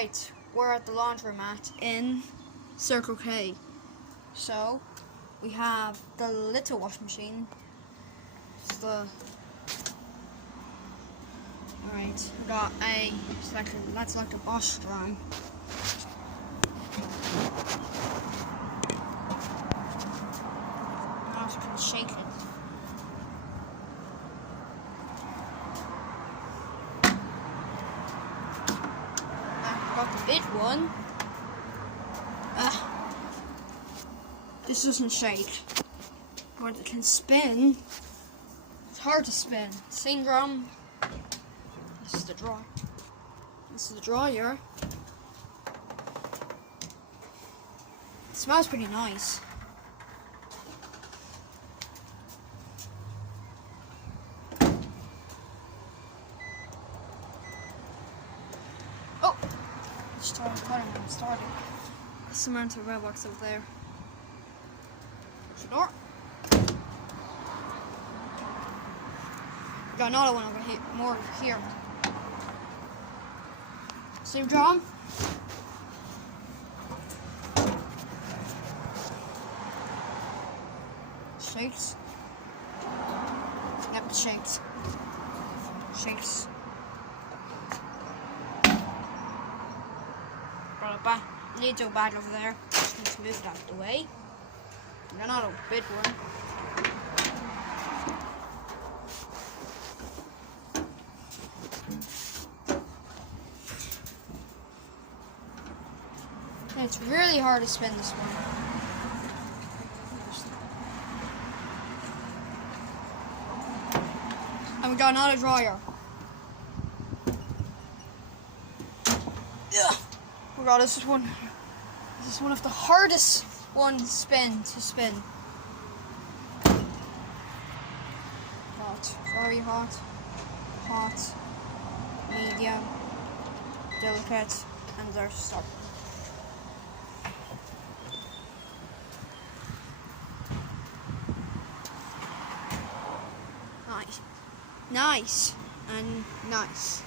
Right, we're at the laundromat in Circle K. So, we have the little washing machine. Alright, we got a selector. Let's select a Bosch strand. Now I can shake it. Got the big one. This doesn't shake, but it can spin. It's hard to spin. Syndrome. This is the drawer. This is the dryer. It smells pretty nice. Oh! Starting. Cement a mailbox over there. Close the door. Got another one over here. More over here. Same job. Shakes. Yep, it shakes. Shakes. Brought it back. Need to go back over there. Just need to move it out of the way. And another big one. It's really hard to spin this one. And we got another dryer. Yeah. Oh god, this is one of the hardest ones to spin. Hot, very hot, hot, medium, delicate, and there's stop. Nice and nice.